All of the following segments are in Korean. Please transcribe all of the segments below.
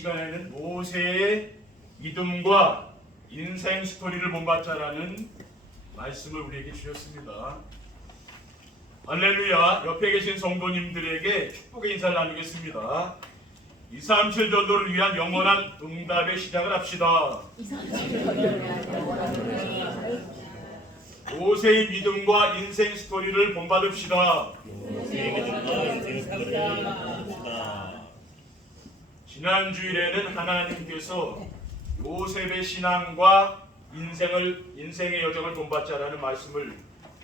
시간에는 모세의 믿음과 인생 스토리를 본받자라는 말씀을 우리에게 주셨습니다. 할렐루야. 옆에 계신 성도님들에게 축복의 인사를 나누겠습니다. 237 전도를 위한 영원한 응답의 시작을 합시다. 모세의 믿음과 인생 스토리를 본받읍시다. 지난 주일에는 하나님께서 요셉의 신앙과 인생의 여정을 본받자라는 말씀을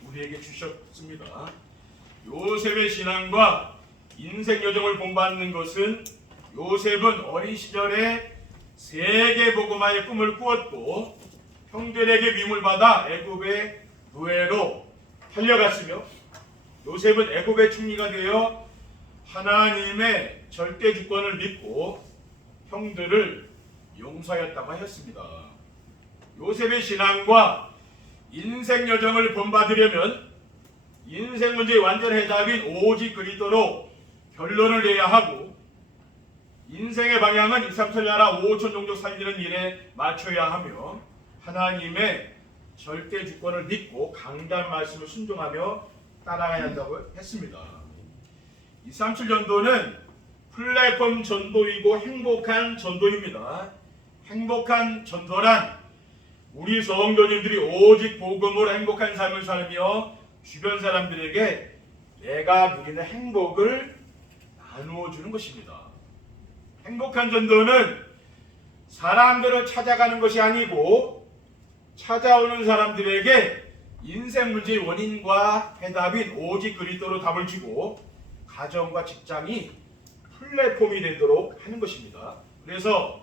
우리에게 주셨습니다. 요셉의 신앙과 인생 여정을 본받는 것은 요셉은 어린 시절에 세계 복음화의 꿈을 꾸었고 형들에게 미움을 받아 애굽의 노예로 팔려갔으며 요셉은 애굽의 총리가 되어 하나님의 절대 주권을 믿고 형들을 용서하였다고 하였습니다. 요셉의 신앙과 인생 여정을 본받으려면 인생 문제의 완전 해답인 오직 그리스도로 결론을 내야 하고 인생의 방향은 2, 3, 4 나라 5천 종족 살리는 일에 맞춰야 하며 하나님의 절대 주권을 믿고 강단 말씀을 순종하며 따라가야 한다고 했습니다. 237 전도는 플랫폼 전도이고 행복한 전도입니다. 행복한 전도란 우리 성도님들이 오직 복음으로 행복한 삶을 살며 주변 사람들에게 내가 누리는 행복을 나누어 주는 것입니다. 행복한 전도는 사람들을 찾아가는 것이 아니고 찾아오는 사람들에게 인생 문제의 원인과 해답인 오직 그리스도로 답을 주고 가정과 직장이 플랫폼이 되도록 하는 것입니다. 그래서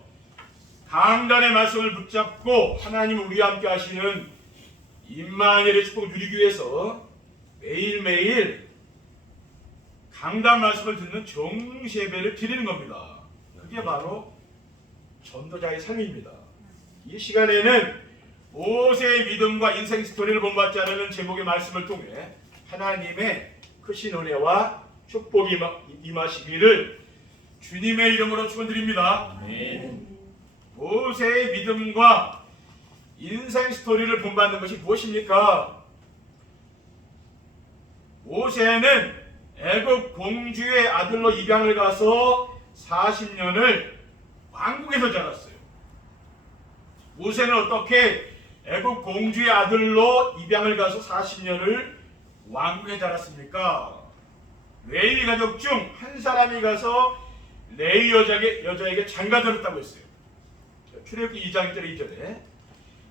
강단의 말씀을 붙잡고 하나님 우리와 함께 하시는 임마누엘의 축복을 누리기 위해서 매일매일 강단 말씀을 듣는 정시예배를 드리는 겁니다. 그게 바로 전도자의 삶입니다. 이 시간에는 모세의 믿음과 인생 스토리를 본받자라는 제목의 말씀을 통해 하나님의 크신 은혜와 축복이 임하시기를 주님의 이름으로 축원드립니다. 모세의 믿음과 인생 스토리를 본받는 것이 무엇입니까? 모세는 애굽 공주의 아들로 입양을 가서 40년을 왕궁에서 자랐어요. 모세는 어떻게 애굽 공주의 아들로 입양을 가서 40년을 왕궁에 자랐습니까? 레위 가족 중 한 사람이 가서 레위 여자에게 장가들었다고 했어요. 출애굽기 2장 1절 2절에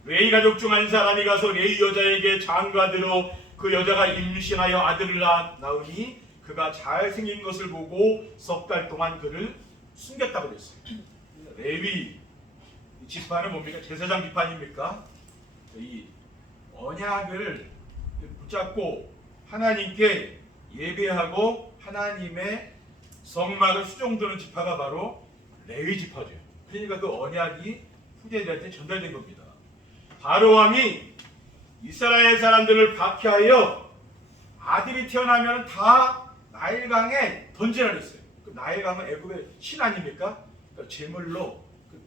레위 가족 중 한 사람이 가서 레위 여자에게 장가들어 그 여자가 임신하여 아들을 낳으니 그가 잘생긴 것을 보고 석 달 동안 그를 숨겼다고 했어요. 레위 지파는 뭡니까? 제사장 지파입니까? 이 언약을 붙잡고 하나님께 예배하고 하나님의 성막을 수종드는 지파가 바로 레위 지파죠. 그러니까 그 언약이 후대들한테 전달된 겁니다. 바로 왕이 이스라엘 사람들을 박해하여 아들이 태어나면 다 나일강에 던지라 했어요. 그 나일강은 애굽의 신 아닙니까? 그러니까 제물로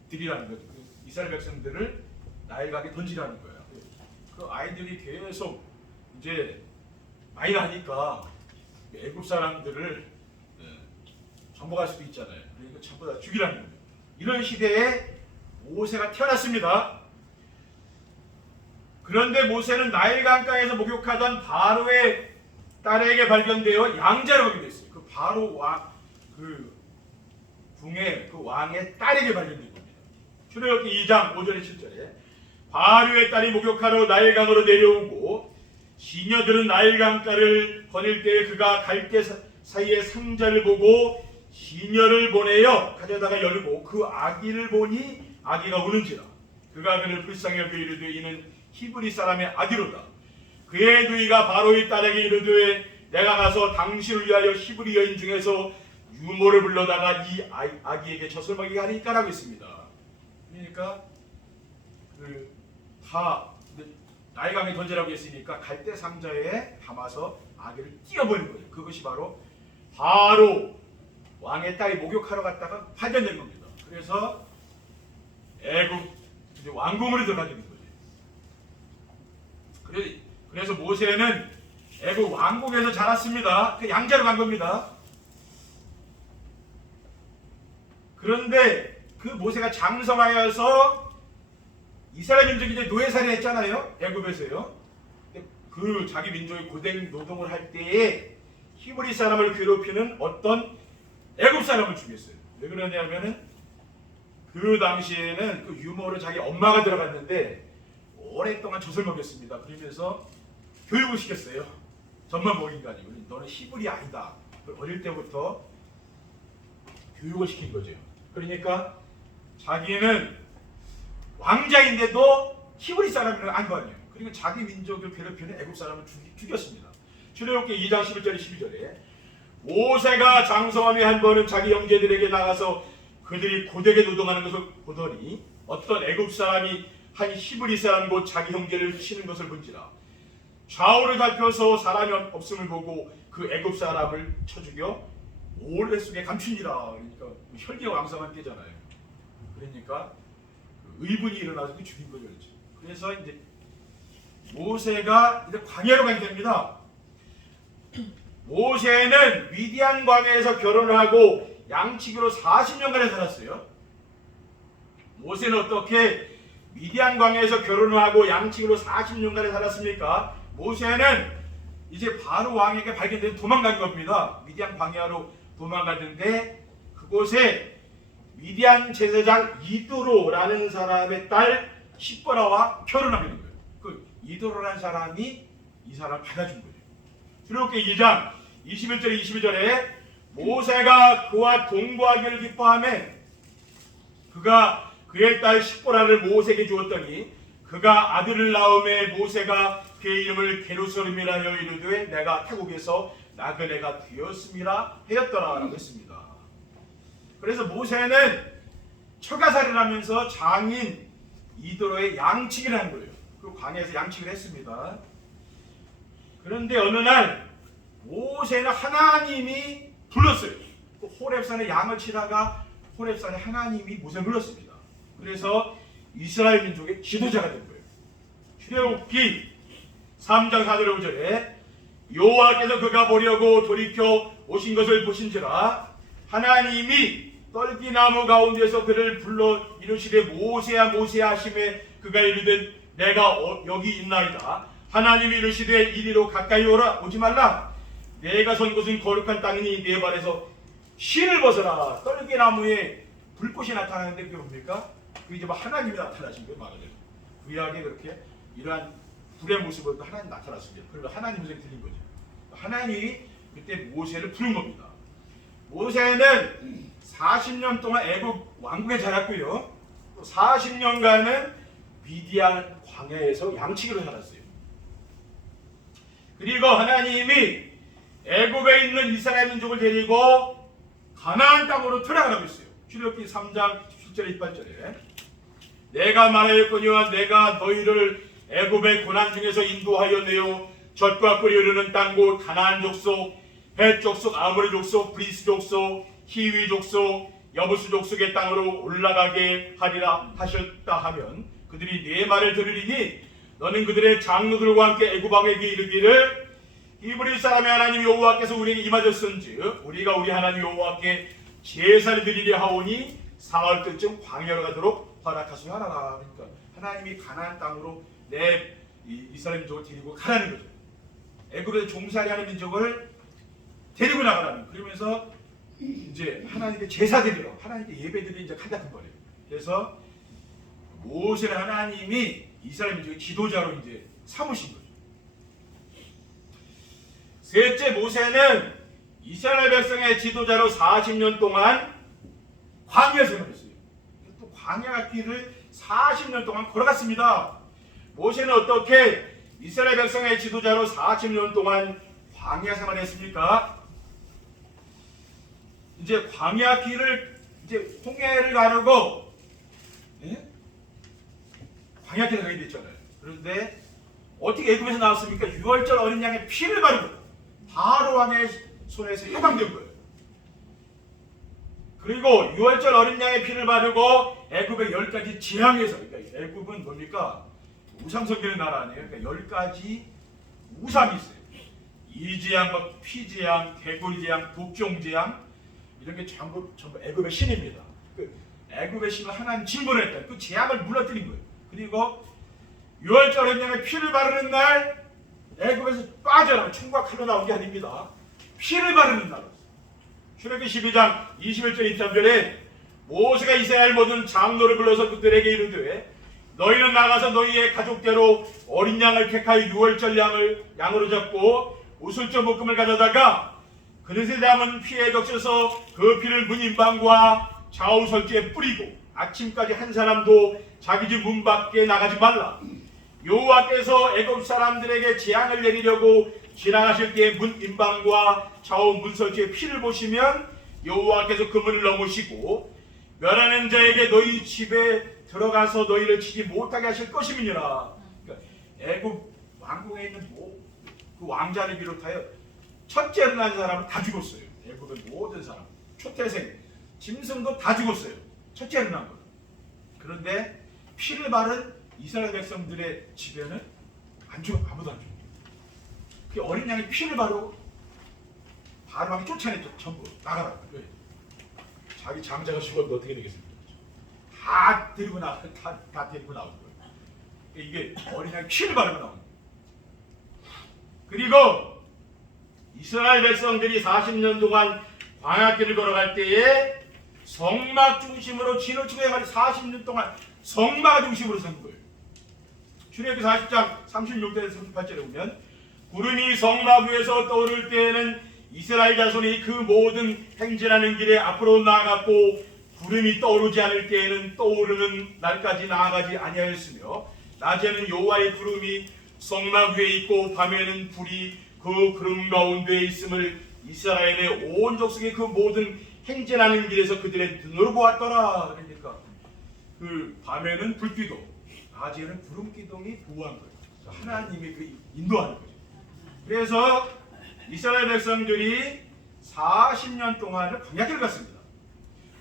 드리라는 거죠. 이스라엘 백성들을 나일강에 던지라는 거예요. 그 아이들이 계속 이제 많이 나니까 애굽 사람들을 정복할 수도 있잖아요. 그러니까 전부 다 죽이라는 겁니다. 이런 시대에 모세가 태어났습니다. 그런데 모세는 나일강가에서 목욕하던 바로의 딸에게 발견되어 양자로 보게 됐어요. 그 바로 궁의 그 왕의 딸에게 발견된 겁니다. 출애굽기 2장 5절에 7절에 바로의 딸이 목욕하러 나일강으로 내려오고 시녀들은 나일강가를 거닐 때에 그가 갈대 사이에 상자를 보고 시녀를 보내어 가져다가 열고 그 아기를 보니 아기가 우는지라 그가 그를 불쌍히 여겨 이르되 이는 히브리 사람의 아기로다. 그의 누이가 바로의 딸에게 이르되 내가 가서 당신을 위하여 히브리 여인 중에서 유모를 불러다가 이 아기에게 젖을 먹이게 하니까라고 했습니다. 그러니까 다 나일강에 던지라고 했으니까 갈대 상자에 담아서 아기를 띄어버린 거예요. 그것이 바로 왕의 딸이 목욕하러 갔다가 발견된 겁니다. 그래서 애굽 이제 왕궁으로 들어가게 된 거죠. 그래서 모세는 애굽 왕궁에서 자랐습니다. 그 양자로 간 겁니다. 그런데 그 모세가 장성하여서 이스라엘 민족이 이제 노예살이 했잖아요. 애굽에서요. 그 자기 민족이 고된 노동을 할 때에 히브리 사람을 괴롭히는 어떤 애굽 사람을 죽였어요. 왜 그러냐면은 그 당시에는 그 유모로 자기 엄마가 들어갔는데 오랫동안 젖을 먹였습니다. 그러면서 교육을 시켰어요. 젖만 먹인 거 아니고 너는 히브리 아니다. 어릴 때부터 교육을 시킨 거죠. 그러니까 자기는 왕자인데도 히브리 사람은 아닌 거 아니에요. 그러니까 자기 민족을 괴롭히는 애굽 사람을 죽였습니다. 출애굽기 2장 11절 12절에 모세가 장성함에 한 번은 자기 형제들에게 나가서 그들이 고되게 노동하는 것을 보더니 어떤 애굽 사람이 한 히브리 사람 곧 자기 형제를 치는 것을 본지라 좌우를 살펴서 사람이 없음을 보고 그 애굽 사람을 쳐 죽여 모래 속에 감춘이라. 그러니까 혈기가 왕성한 때잖아요. 그러니까 의분이 일어나서 죽인 거죠. 그래서 이제 모세가 이제 광야로 가게 됩니다. 모세는 미디안 광야에서 결혼을 하고 양치기로 40년간을 살았어요. 모세는 어떻게 미디안 광야에서 결혼을 하고 양치기로 40년간을 살았습니까? 모세는 이제 바로 왕에게 발견돼서 도망간 겁니다. 미디안 광야로 도망갔는데 그곳에 미디안 제사장 이도로라는 사람의 딸 시보라와 결혼하게 된 거예요. 그 이도로라는 사람이 이 사람을 받아준 거예요. 출애굽기 2장 21절 22절에 모세가 그와 동거하기를 기뻐하며 그가 그의 딸 시보라를 모세에게 주었더니 그가 아들을 낳음에 모세가 그의 이름을 게르솜이라 하여 이르되 내가 타국에서 나그네가 되었음이라 하였더라라고 했습니다. 그래서 모세는 처가살이를 하면서 장인 이도로의 양치기를 한 거예요. 그 광야에서 양치기를 했습니다. 그런데 어느 날 모세는 하나님이 불렀어요. 그 호렙산에 양을 치다가 호렙산에 하나님이 모세를 불렀습니다. 그래서 이스라엘 민족의 지도자가 된 거예요. 출애굽기 3장 4절 5절에 여호와께서 그가 보려고 돌이켜 오신 것을 보신지라 하나님이 떨기나무 가운데서 그를 불러 이르시되 모세야 모세야 하시매 그가 이르되 내가 여기 있나이다. 하나님이 이르시되 이리로 가까이 오지 말라. 내가 선 곳은 거룩한 땅이니 내 발에서 실을 벗어라. 떨기나무에 불꽃이 나타나는데 그게 뭡니까? 그게 이제 하나님이 나타나신 거예요. 말하자면 구약에 그렇게 이러한 불의 모습으로 하나님 나타났습니다. 그래서 하나님 음성이 들린 거죠. 하나님이 그때 모세를 부른 겁니다. 모세는 40년 동안 애굽 왕국에 자랐고요. 또 40년간은 미디안 광야에서 양치기로 살았어요. 그리고 하나님이 애굽에 있는 이스라엘 민족을 데리고 가나안 땅으로 들어가라고 했어요. 출애굽기 3장 17절 18절에 내가 말하였거니와 내가 너희를 애굽의 고난 중에서 인도하여 내어 젖과 꿀이 흐르는 땅 곧 가나안 족속, 헷 족속, 아모리 족속, 브리스 족속, 히위 족속, 여부스 족속의 땅으로 올라가게 하리라 하셨다 하면 그들이 네 말을 들으리니 너는 그들의 장로들과 함께 애굽 왕에게 이르기를 히브리 사람의 하나님 여호와께서 우리에게 임하셨은즉 우리가 우리 하나님 여호와께 제사를 드리려 하오니 사흘 때쯤 광야로 가도록 허락하시오라. 그러니까 하나님이 가나안 땅으로 내 이스라엘 민족을 데리고 가라는 거죠. 애굽에서 종살이하는 민족을 데리고 나가라는. 그러면서 이제 하나님께 제사 드리러, 하나님께 예배 드리러 이제 간다는 거예요. 그래서 모세를 하나님이 이스라엘 민족의 지도자로 이제 삼으신 거죠. 셋째, 모세는 이스라엘 백성의 지도자로 40년 동안 광야 생활했어요. 또 광야 길을 40년 동안 걸어갔습니다. 모세는 어떻게 이스라엘 백성의 지도자로 40년 동안 광야 생활했습니까? 이제 광야 길을 이제 홍해를 가르고 광야 길을 가게 됐잖아요. 그런데 어떻게 애굽에서 나왔습니까? 6월절 어린 양의 피를 바르고 바로 왕의 손에서 해방된 거예요. 그리고 유월절 어린 양의 피를 바르고 애굽의 10가지 재앙에서, 그러니까 애굽은 뭡니까? 우상 섬기는 나라 아니에요. 그러니까 10가지 우상이 있어요. 이재앙, 뭐 피재앙, 개구리재앙, 독종재앙, 이런 게 전부 애굽의 신입니다. 그 애굽의 신을 하나님 징벌했다. 그 재앙을 무너뜨린 거예요. 그리고 유월절 어린 양의 피를 바르는 날 애굽에서 빠져나온, 총과 칼로 나온 게 아닙니다. 피를 바르는 날. 출애굽기 12장 21절 23절에 모세가 이스라엘 모든 장로를 불러서 그들에게 이르되 너희는 나가서 너희의 가족대로 어린 양을 택하여 유월절 양으로 잡고 우슬조 묶음을 가져다가 그릇에 담은 피에 적셔서 그 피를 문 인방과 좌우 설주에 뿌리고 아침까지 한 사람도 자기 집 문 밖에 나가지 말라. 여호와께서 애굽 사람들에게 재앙을 내리려고 지나가실 때에 문 인방과 좌우 문 설주에 피를 보시면 여호와께서 그 문을 넘으시고 멸하는 자에게 너희 집에 들어가서 너희를 치지 못하게 하실 것임이니라. 그러니까 애굽 왕궁에 있는 그 왕자를 비롯하여 첫째로 난 사람은 다 죽었어요. 애굽의 모든 사람, 초태생, 짐승도 다 죽었어요. 첫째로 난 거. 그런데 피를 바른 이스라엘 백성들의 집에는 안 죽어, 아무도 안 죽어. 그 어린 양이 피를 바르고 바로 막 쫓아냈죠. 전부 나가라. 자기 장자가 죽었는데 어떻게 되겠습니까? 다 데리고 다 데리고 나온 거예요. 이게 어린 양이 피를 바르고 나온 거예요. 그리고 이스라엘 백성들이 40년 동안 광야길을 걸어갈 때에 성막 중심으로 진을 치고 해가지고 40년 동안 성막 중심으로 산 거예요. 출애굽기 40장 36절에서 38절에 보면 구름이 성막 위에서 떠오를 때에는 이스라엘 자손이 그 모든 행진하는 길에 앞으로 나아갔고 구름이 떠오르지 않을 때에는 떠오르는 날까지 나아가지 아니하였으며 낮에는 여호와의 구름이 성막 위에 있고 밤에는 불이 그 구름 가운데에 있음을 이스라엘의 온 족속의 그 모든 행진하는 길에서 그들의 눈으로 보았더라. 그러니까 그 밤에는 불기둥, 낮에는 구름기둥이 보호한 거예요. 하나님이 그 인도하는 거죠. 그래서 이스라엘 백성들이 40년 동안을 광야길을 갔습니다.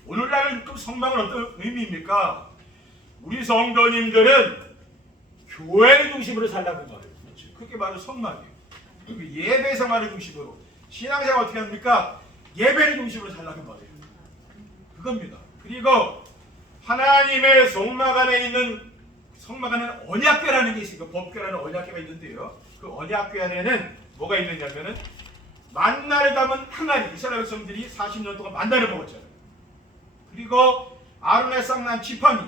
오늘날 그 성막은 어떤 의미입니까? 우리 성도님들은 교회를 중심으로 살라는 말이에요. 그렇죠? 그게 바로 성막이에요. 예배 생활을 중심으로, 신앙생활 어떻게 합니까? 예배를 중심으로 살라는 말이에요. 그겁니다. 그리고 하나님의 성막 안에 있는, 성막 안에는 언약궤라는 게 있어요. 법궤라는 언약궤가 있는데요. 그 언약궤 안에는 뭐가 있느냐면은 만나를 담은 항아리, 이스라엘 백성들이 40년 동안 만나를 먹었잖아요. 그리고 아론의 쌍난 지팡이,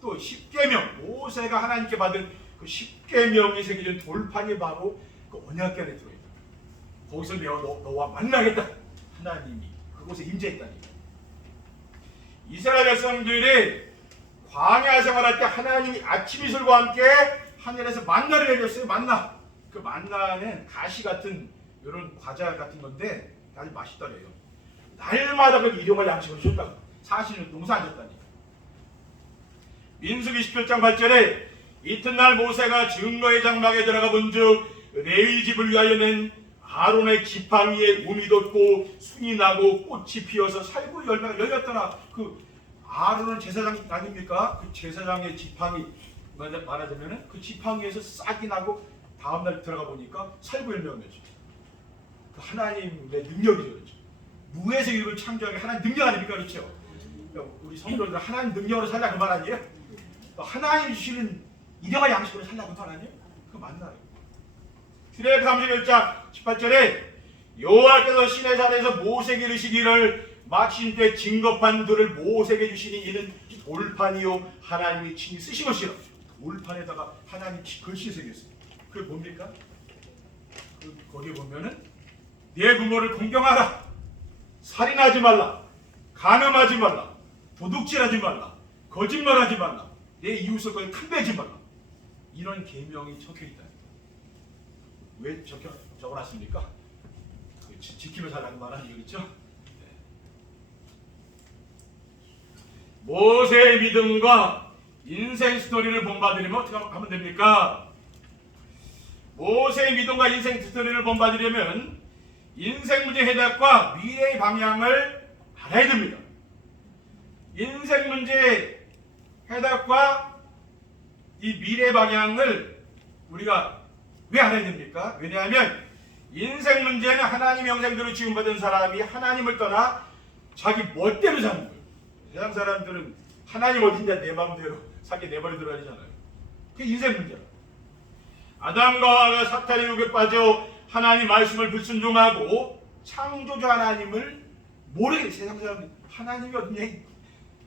또 십계명, 모세가 하나님께 받은 그 십계명이 새겨진 돌판이 바로 그 언약궤 안에 들어있다. 거기서 내가 너와 만나겠다. 하나님이 그곳에 임재했다니까. 이스라엘 백성들이 광야 생활할 때 하나님이 아침 이슬과 함께 하늘에서 만나를 내렸어요. 만나. 그 만나는 가시 같은 이런 과자 같은 건데 아주 맛있더래요. 날마다 그 일용할 양식을 줬다고. 40년 농사 안 졌다니까. 민수기 17장 8절에 이튿날 모세가 증거의 장막에 들어가 본즉 레위 집을 위하여 낸 아론의 지팡이에 움이 돋고 순이 나고 꽃이 피어서 살구 열매가 열렸더라. 그 아론은 제사장 아닙니까? 그 제사장의 지팡이 말하자면은 그 지팡이에서 싹이 나고 다음날 들어가 보니까 살구 열매가 맺죠. 그 하나님의 능력이죠. 그렇죠? 무에서 일을 창조하는 게 하나님 능력 아닙니까? 그렇죠? 우리 성도들 하나님 능력으로 살라 그 말 아니에요? 하나님 주시는 일용할 양식으로 살라 그 말 아니에요? 그거 맞나요? 출애굽기 31장 18절에 여호와께서 시내산에서 모세에게 이르시기를 마친 때 증거판 돌을 모세에게 주시니 이는 돌판이요 하나님이 친히 쓰신 것이라. 돌판에다가 하나님 글씨 새겼어요. 그게 뭡니까? 거기에 보면은 내 부모를 공경하라, 살인하지 말라, 간음하지 말라, 도둑질하지 말라, 거짓말하지 말라, 내 이웃을 탐내지 말라. 이런 계명이 적혀있다. 왜 적어놨습니까? 지키며 살라는 말 아니에요, 그렇죠? 네. 모세의 믿음과 인생 스토리를 본받으려면 어떻게 하면 됩니까? 모세의 믿음과 인생 스토리를 본받으려면 인생 문제 해답과 미래의 방향을 알아야 됩니다. 인생 문제의 해답과 이 미래 방향을 우리가 왜 알아야 됩니까? 왜냐하면 인생 문제는 하나님 영생대로 지음받은 사람이 하나님을 떠나 자기 멋대로 사는 거예요. 세상 사람들은 하나님 어딘데 내 마음대로 살게 내버려두라 하잖아요. 그게 인생 문제야. 아담과 하와가 사탄의 유혹에 빠져 하나님 말씀을 불순종하고 창조주 하나님을 모르게 세상 사람들 하나님이 어디냐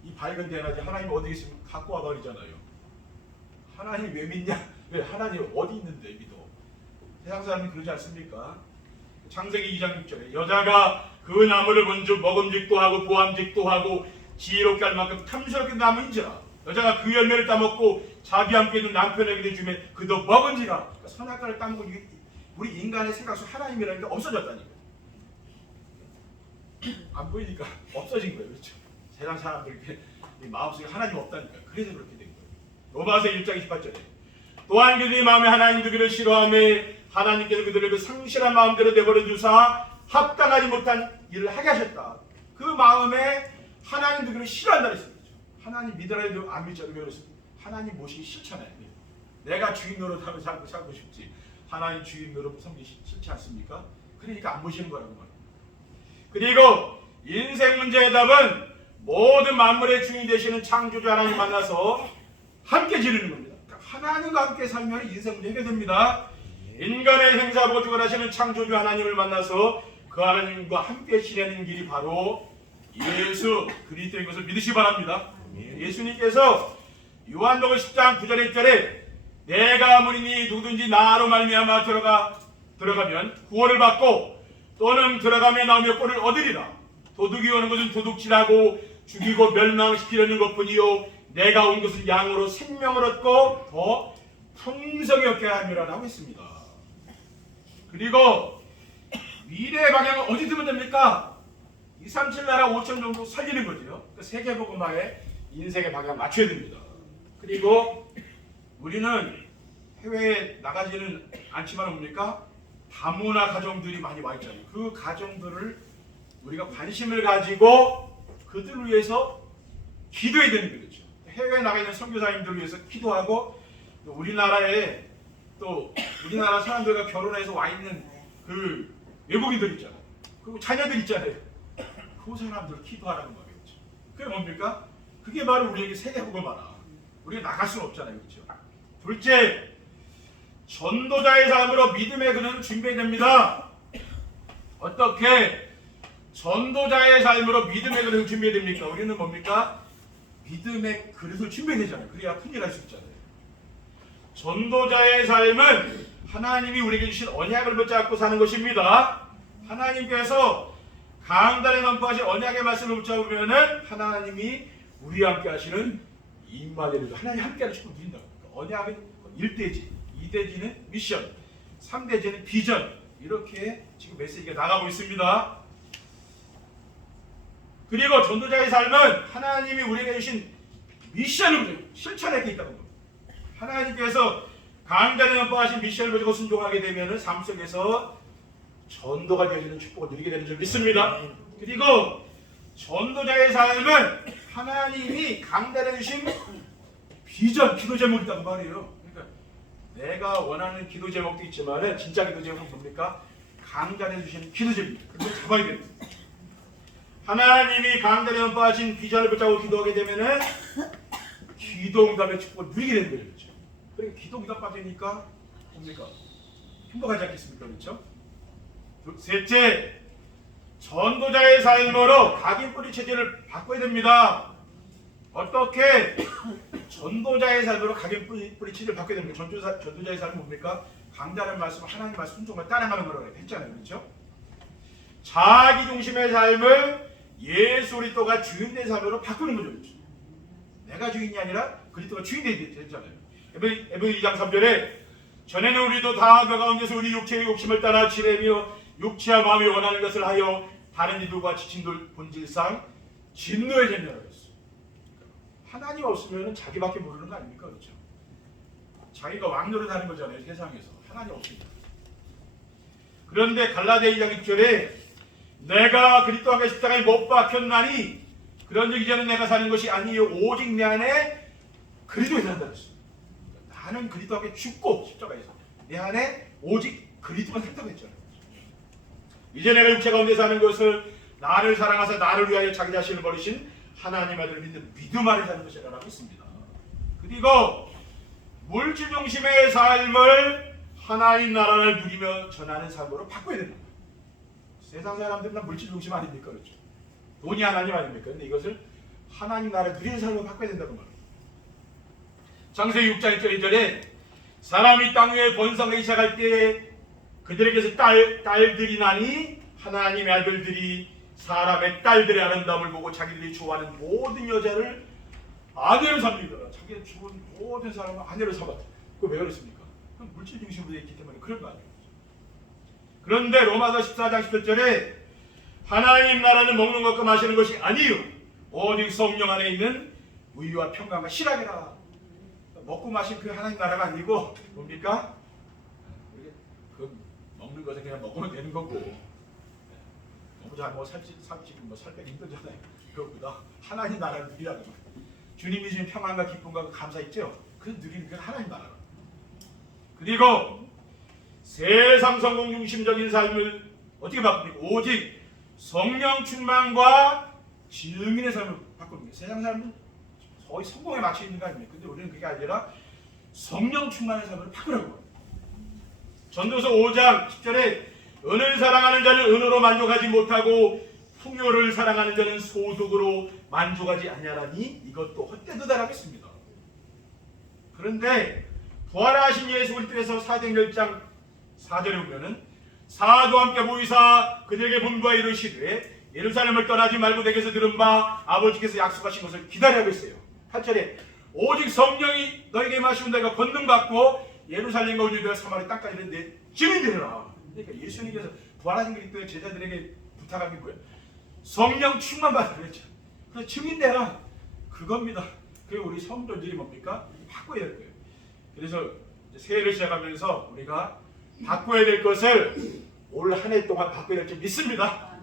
이 밝은 대낮에 하나님 어디 있으면 갖고 와버리잖아요. 하나님 왜 믿냐? 왜 하나님 어디 있는데 믿어? 세상 사람은 그러지 않습니까? 창세기 2장 6절에 여자가 그 나무를 본즉 먹음직도 하고 보암직도 하고 지혜롭게 할 만큼 탐스럽게 나무인지라 여자가 그 열매를 따먹고 자기 함께 있는 남편에게 주면 그도 먹은지라. 그러니까 선악과를 따먹고 우리 인간의 생각 속 하나님이라는 게 없어졌다니까. 안 보이니까 없어진 거예요. 그렇죠? 세상 사람들 마음속에 하나님 없다니까. 그래서 그렇게 된 거예요. 로마서 1장 28절에 또한 그들의 마음에 하나님 두기를 싫어하며 하나님께서 그들을 그 상실한 마음대로 내버려 두사 합당하지 못한 일을 하게 하셨다. 그 마음에 하나님 두기를 싫어한다 그랬습니다. 하나님 믿으라 해도 안 믿잖아요. 그렇습니다. 하나님 모시기 싫잖아요. 내가 주인 노릇하며 살고 싶지 하나님 주인 노릇 섬기기 싫지 않습니까? 그러니까 안 모시는 거라고 말합니다. 그리고 인생 문제의 답은 모든 만물의 주인 되시는 창조주 하나님 만나서 함께 지르는 겁니다. 그러니까 하나님과 함께 살면 인생 문제 해결됩니다. 인간의 행사보증을 하시는 창조주 하나님을 만나서 그 하나님과 함께 지내는 길이 바로 예수 그리스도인 것을 믿으시기 바랍니다. 예수님께서 요한복음 10장 9절에 1절에 내가 아무리니 누구든지 나로 말미암아 들어가면 구원을 받고 또는 들어가며 나오며 꼴을 얻으리라. 도둑이 오는 것은 도둑질하고 죽이고 멸망시키려는 것뿐이요 내가 온 것은 양으로 생명을 얻고 더 풍성히 얻게 함이라고 했습니다. 그리고 미래의 방향은 어디 두면 됩니까? 237 나라 5천 정도 살리는 거죠. 그 세계복음화에 인생의 방향을 맞춰야 됩니다. 그리고 우리는 해외에 나가지는 않지만 뭡니까? 다문화 가정들이 많이 와 있잖아요. 그 가정들을 우리가 관심을 가지고 그들을 위해서 기도해야 되는 거죠. 해외에 나가 있는 선교사님들을 위해서 기도하고 또 우리나라에 또 우리나라 사람들과 결혼해서 와 있는 그 외국인들 있잖아요. 그리고 자녀들 있잖아요. 그 사람들 기도하라는 거겠죠. 그게 뭡니까? 그게 바로 우리에게 세계복음화라. 우리가 나갈 수는 없잖아요. 그렇죠? 둘째, 전도자의 삶으로 믿음의 그릇을 준비해야 됩니다. 어떻게 전도자의 삶으로 믿음의 그릇을 준비해야 됩니까? 우리는 뭡니까? 믿음의 그릇을 준비해야 되잖아요. 그래야 큰일 할 수 있잖아요. 전도자의 삶은 하나님이 우리에게 주신 언약을 붙잡고 사는 것입니다. 하나님께서 강단에 선포하신 언약의 말씀을 붙잡으면은 하나님이 우리와 함께 하시는 임마누엘 하나님 함께하는 축복을 누린다고. 언약은 1대지, 2대지는 미션, 3대지는 비전. 이렇게 지금 메시지가 나가고 있습니다. 그리고 전도자의 삶은 하나님이 우리에게 주신 미션을 실천하게 있다고 합니다. 하나님께서 강단에 선포하신 미션을 가지고 순종하게 되면 삶 속에서 전도가 되어지는 축복을 누리게 되는 줄 믿습니다. 그리고 전도자의 삶은 하나님이 강단해 주신 비전, 기도 제목이 있다고 말해요. 그러니까 내가 원하는 기도 제목도 있지만 진짜 기도 제목은 뭡니까? 강단해 주신 기도 제목입니다. 그걸 잡아야 됩니다. 하나님이 강단에 선포하신 비전을 붙잡고 기도하게 되면은 기도 응답의 축복을 누리게 되는 거죠. 그러니까 기도 응답 받으니까 뭡니까? 행복하지 않겠습니까? 그렇죠? 셋째, 전도자의 삶으로 각인 뿌리 체질을 바꿔야 됩니다. 어떻게 전도자의 삶으로 각인 뿌리 체질을 바꿔야 됩니까? 전도자의 삶은 뭡니까? 강단의 말씀, 하나님의 말씀 순종을 따라가는 거라고 했잖아요. 그렇죠? 자기 중심의 삶을 예수 그리스도가 주인된 삶으로 바꾸는 거죠. 그렇죠? 내가 주인이 아니라 그리스도가 주인이 되잖아요. 에베소 2장 3절에 전에는 우리도 다 그 가운데서 우리 육체의 욕심을 따라 지내며 육체와 마음이 원하는 것을 하여 다른 이들과 지친 본질상 진노의 자녀라고 했어요. 하나님 없으면 자기밖에 모르는 거 아닙니까? 그렇죠? 자기가 왕노릇하는 거잖아요. 세상에서. 하나님 없습니다. 그런데 갈라디아 2장 6절에 내가 그리스도와 함께 십자가에 못 박혔나니 그런 적 이제는 내가 사는 것이 아니요 오직 내 안에 그리스도에 산다 그랬어요. 나는 그리스도에게 죽고 십자가에서 내 안에 오직 그리스도가 산다고 했잖아요. 이제 내가 육체 가운데 사는 것을 나를 사랑하사 나를 위하여 자기 자신을 버리신 하나님 아들을 믿는 믿음 안에 사는 것이라고 했습니다. 그리고 물질 중심의 삶을 하나님 나라를 누리며 전하는 삶으로 바꿔야 된다. 세상 사람들은 다 물질 중심 아닙니까? 그렇죠? 돈이 하나님 아닙니까? 근데 이것을 하나님 나라를 누리는 삶으로 바꿔야 된다고 말합니다. 창세기 6장 1절에 사람이 땅 위에 번성하기 시작할 때 그들에게서 딸들이 나니 하나님의 아들들이 사람의 딸들의 아름다움을 보고 자기들이 좋아하는 모든 여자를 아내로 삼는다. 자기가 좋은 모든 사람을 아내로 삼았다. 그거 왜 그렇습니까? 물질 중심으로 되어 있기 때문에 그런 거 아니에요. 그런데 로마서 14장 17절에 하나님 나라는 먹는 것과 마시는 것이 아니요 오직 성령 안에 있는 의와 평강과 실학이라. 먹고 마신 그 하나님 나라가 아니고 뭡니까? 그 먹는 것은 그냥 먹으면 되는 거고 너무 잘뭐 살 빼기 힘들잖아요. 그것보다 하나님 나라를 누리라는 거예요. 주님이 주신 평안과 기쁨과 감사 있죠? 그 누리는 게 하나님 나라. 그리고 세상 성공 중심적인 삶을 어떻게 바꿉니까? 오직 성령 충만과 증인의 삶을 바꾸는 거예요. 세상 삶은 거의 성공에 맞춰 있는 거 아닙니까? 근데 우리는 그게 아니라 성령 충만의 삶을 바꾸라고 합니다. 전도서 5장 10절에 은을 사랑하는 자는 은으로 만족하지 못하고 풍요를 사랑하는 자는 소득으로 만족하지 아니하나니 이것도 헛되도다라고 했습니다. 그런데 부활하신 예수 그리스도에서 사도행전 1장 4절에 보면은 사도 함께 모이사 그들에게 분부하여 이르시되 예루살렘을 떠나지 말고 내게서 들은 바 아버지께서 약속하신 것을 기다리고 있어요. 8절에 오직 성령이 너에게 마시면 내가 권능받고 예루살렘과 유대와 사마리아 땅까지 이르는데 증인되리라. 그러니까 예수님께서 부활하신 그리스도의 제자들에게 부탁한 게 뭐예요? 성령 충만 받으라 그랬죠. 그래서 증인되라. 그겁니다. 그게 우리 성도들이 뭡니까? 바꿔야 될 거예요. 그래서 새해를 시작하면서 우리가 바꿔야 될 것을 올 한 해 동안 바꿔야 될 줄 믿습니다.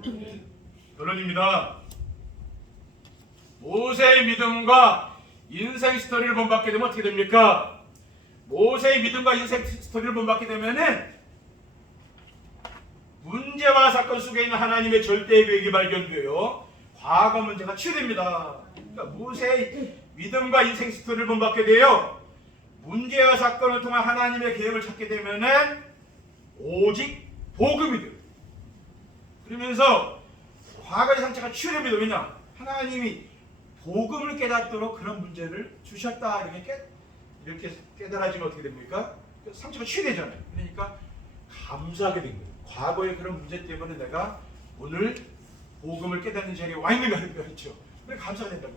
결론입니다. 모세의 믿음과 인생 스토리를 본받게 되면 어떻게 됩니까? 모세의 믿음과 인생 스토리를 본받게 되면은 문제와 사건 속에 있는 하나님의 절대의 계획이 발견되어 과거 문제가 치유됩니다. 그러니까 모세의 믿음과 인생 스토리를 본받게 되어 문제와 사건을 통한 하나님의 계획을 찾게 되면은 오직 복음이 돼요. 그러면서 과거의 상처가 치유됩니다. 왜냐? 하나님이 복음을 깨닫도록 그런 문제를 주셨다. 이렇게 깨달아지면 어떻게 됩니까? 상처가 치유되잖아요. 그러니까 감사하게 된 거예요. 과거의 그런 문제 때문에 내가 오늘 복음을 깨닫는 자리에 와 있는 거 그렇죠. 그래서 감사가 된다고.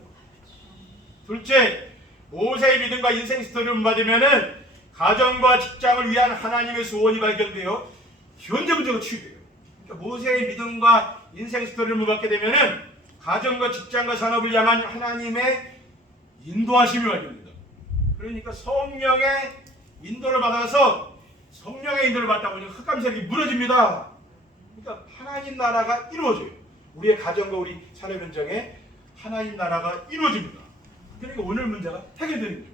둘째, 모세의 믿음과 인생 스토리를 받으면은 가정과 직장을 위한 하나님의 소원이 발견되어 현재 문제가 치유돼요. 그러니까 모세의 믿음과 인생 스토리를 받게 되면은 가정과 직장과 산업을 향한 하나님의 인도하심이 발견됩니다. 그러니까 성령의 인도를 받아서 성령의 인도를 받다 보니 흑암색이 무너집니다. 그러니까 하나님 나라가 이루어져요. 우리의 가정과 우리 산업 현장에 하나님 나라가 이루어집니다. 그러니까 오늘 문제가 해결되는 거죠.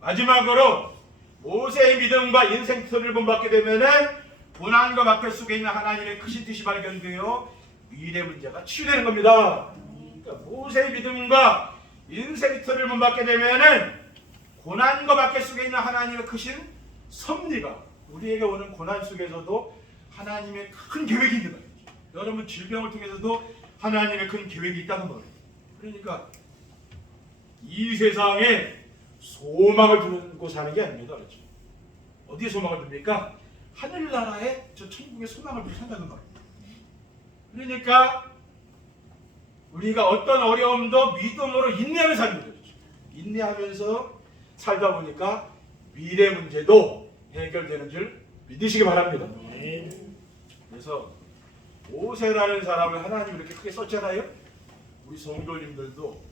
마지막으로 모세의 믿음과 인생 스토리를 본받게 되면은 고난과 막대 속에 있는 하나님의 크신 뜻이 발견되어 미래 문제가 치유되는 겁니다. 그러니까 모세의 믿음과 인생 스토리를 본받게 되면은 고난과 막대 속에 있는 하나님의 크신 섭리가 우리에게 오는 고난 속에서도 하나님의 큰 계획이 있는 거예요. 여러분 질병을 통해서도 하나님의 큰 계획이 있다는 거예요. 그러니까 이 세상에 소망을 두고 사는 게 아닙니다. 그렇죠? 어디에 소망을 둡니까? 하늘나라에 저 천국의 소망을 두고 산다는 거예요. 그러니까 우리가 어떤 어려움도 믿음으로 인내하면서 사는 거죠. 인내하면서 살다 보니까 미래 문제도 해결되는 줄 믿으시기 바랍니다. 그래서 모세라는 사람을 하나님이 이렇게 크게 썼잖아요. 우리 성도님들도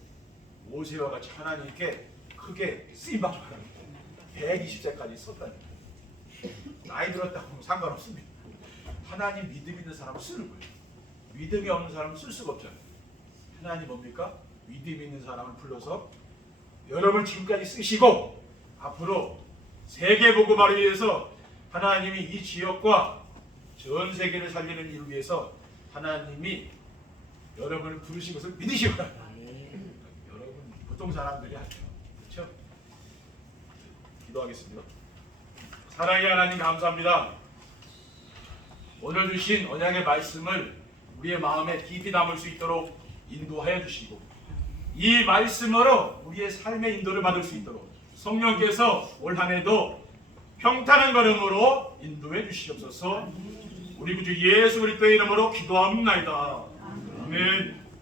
모세와 같이 하나님께 크게 쓰임받기 바랍니다. 120세까지 썼다니까. 나이 들었다고 상관없습니다. 하나님 믿음 있는 사람은 쓰는 거예요. 믿음이 없는 사람은 쓸 수가 없잖아요. 하나님 뭡니까? 믿음 있는 사람을 불러서 여러분 지금까지 쓰시고 앞으로 세계 복음화를 위해서 하나님이 이 지역과 전 세계를 살리는 일을 위해서 하나님이 여러분을 부르신 것을 믿으시기 바랍니다. 여러분 보통 사람들이 아니에요. 그렇죠? 기도하겠습니다. 사랑의 하나님 감사합니다. 오늘 주신 언약의 말씀을 우리의 마음에 깊이 담을 수 있도록 인도하여 주시고 이 말씀으로 우리의 삶의 인도를 받을 수 있도록 성령께서 올 한 해도 평탄한 걸음으로 인도해 주시옵소서. 우리 구주 예수 그리스도의 이름으로 기도합니다. 아멘.